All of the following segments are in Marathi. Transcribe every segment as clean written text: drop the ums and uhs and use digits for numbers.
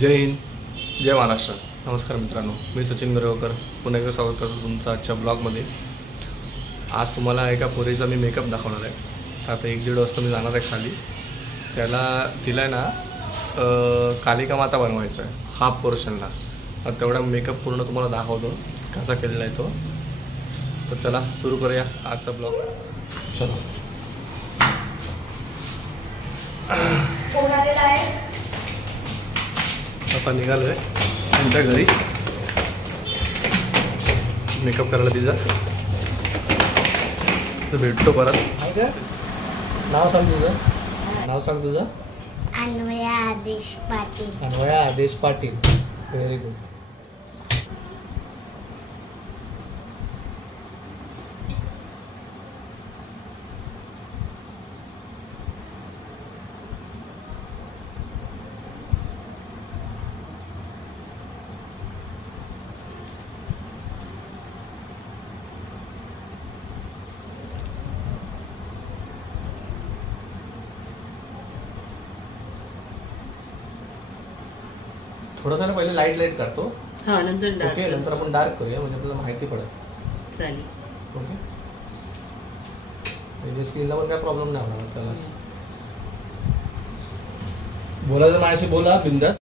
जय हिंद, जय महाराष्ट्र. नमस्कार मित्रांनो, मी सचिन गरवकर पुन्हा एकदा स्वागत करतो तुमचं आजच्या ब्लॉगमध्ये. आज तुम्हाला एका पोरीचा मी मेकअप दाखवणार आहे. आता 1-1.5 वाजता मी जाणार आहे खाली. तिला आहे ना कालिका माता बनवायचं आहे हाफ पोर्शनला. तेवढा मेकअप पूर्ण तुम्हाला दाखवतो कसा केलेला आहे तो. तर चला सुरू करूया आजचा ब्लॉग. चलो आपण निघालो आहे त्यांच्या घरी मेकअप करायला. तिचा तर भेटतो परत. नाव सांग तुझं. अन्वया आदेश पाटील. अन्वया आदेश पाटील. Very good. थोडासा ना पहिले लाईट करतो. हां, नंतर डार्क. ओके, नंतर आपण डार्क करूया म्हणजे आपल्याला माहिती पडेल. चालेल. ओके, म्हणजे स्किनला पण काय प्रॉब्लेम नाही होणार आपल्याला. बोलायचं माझ्याशी बोला बिंदास.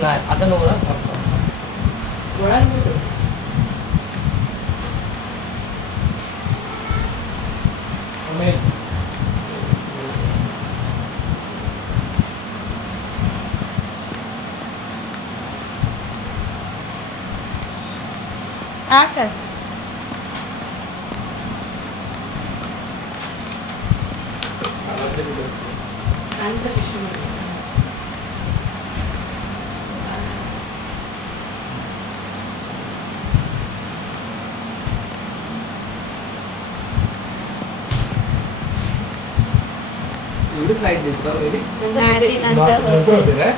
नाही आता नको ना. गोळा नको. आकर आणि पिशवी एवढीच लाईट दिसतो वगैरे नाही नंतर होते काय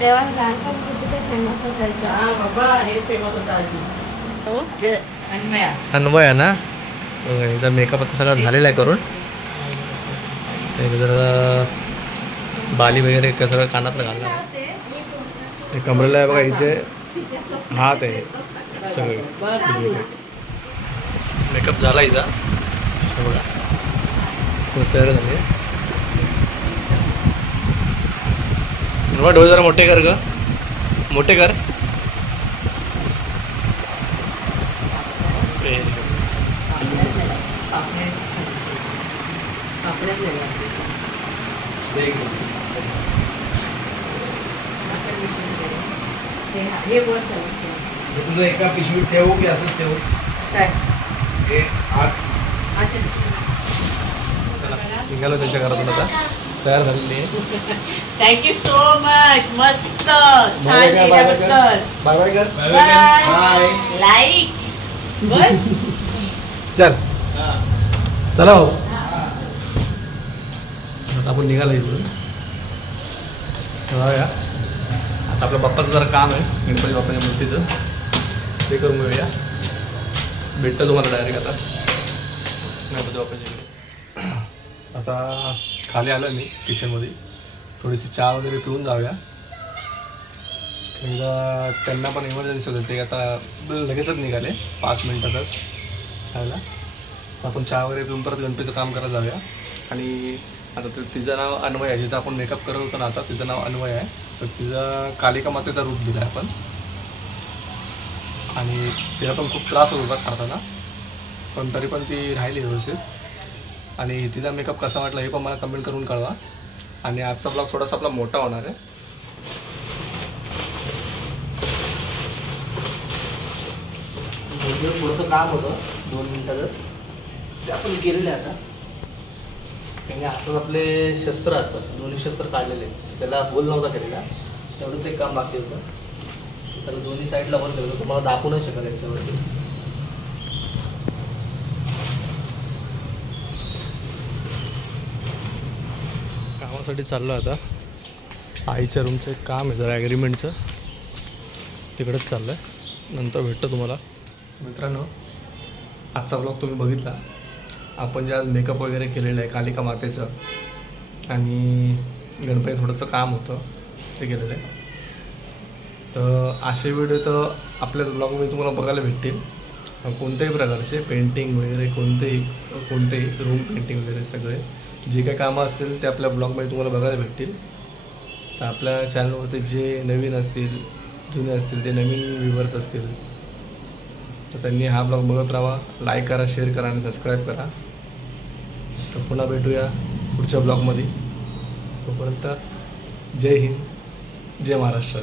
तेव्हा लहानपणी किती ते फेमस असायचं. हा बाबा हे फेमस होता आधी. अन्मया. अन्वय आहे ना. बघा मेकअप आता सगळं झालेला आहे करून. एक जरा बाली वगैरे सगळं कानातलं घालणार. हे कमरेला आहे बघा हिचे हात आहे सगळे. मेकअप झाला हिचा हे बघा खूप तयार झाली. डोळे जरा मोठे कर ग मोठे कर. हे वर तुझं एका पिशवीत ठेवू की असंच ठेवू? काय हे आत निघालो त्यांच्या घरातून आता तयार झालेली आहे. Thank you so much. मस्त छान केल्याबद्दल. बाय बाय कर. बाय. लाईक बर. चल चला हो. आता आपण निघालो इथून. या आता आपल्या बाप्पाचं जरा काम आहे गणपती बाप्पाच्या मूर्तीचं ते करून घेऊया. भेटतं तुम्हाला डायरेक्ट आता गणपती बाप्पाच्या इकडे. आता खाली आलो मी किचनमध्ये थोडीशी चहा वगैरे पिऊन जाऊया. एकदा त्यांना पण इमर्जन्सी होती, ते आता लगेचच निघाले 5 मिनटातच खायला. आपण चहा वगैरे पिऊन परत गणपतीचं काम करायला जाऊया. आणि आता तिचं नाव अन्वय आहे, जिचं आपण मेकअप करत होतो ना, आता तिचं नाव अन्वय आहे. तर तिचं कालिका मातेचा रूप दिला आहे आपण. आणि तिला पण खूप त्रास होत होता काढताना, पण तरी पण ती राहिली व्यवस्थित. आणि तिचा मेकअप कसा वाटला हे पण मला कमेंट करून कळवा. आणि आजचा ब्लॉग थोडासा आपला मोठा होणार आहे. थोडंसं काम होतं 2 मिनिटातच, ते आपण केलेलं आहे. आता म्हणजे हातात आपले शस्त्र असतात, दोन्ही शस्त्र काढलेले, त्याला होल नव्हता केलेला, तेवढंच एक काम बाकी होतं. त्याला दोन्ही साईडला बंद केलं, तुम्हाला दाखवू नाही शकत याच्यावरती. कामासाठी चाललो आता. आईच्या रूमचं एक काम आहे जरा ॲग्रीमेंटचं, तिकडेच चाललं आहे. नंतर भेटतो तुम्हाला. मित्रांनो, आजचा ब्लॉग तुम्ही बघितला. आपण जे आज मेकअप वगैरे केलेलं आहे कालिका मातेचं, आणि गणपती थोडंसं काम होतं ते केलेलं आहे. तर असे व्हिडिओ तर आपल्याच ब्लॉगमध्ये तुम्हाला बघायला भेटतील. कोणत्याही प्रकारचे पेंटिंग वगैरे, कोणतेही रूम पेंटिंग वगैरे सगळे जे काही कामं असतील ते आपल्या ब्लॉगमध्ये तुम्हाला बघायला भेटतील. तर आपल्या चॅनलवरती जे नवीन असतील, जुने असतील, ते नवीन व्ह्यूवर्स असतील, तर त्यांनी हा ब्लॉग बघत राहा. लाईक करा, शेअर करा आणि सबस्क्राईब करा. तर पुन्हा भेटूया पुढच्या ब्लॉगमध्ये. तोपर्यंत जय हिंद, जय महाराष्ट्र.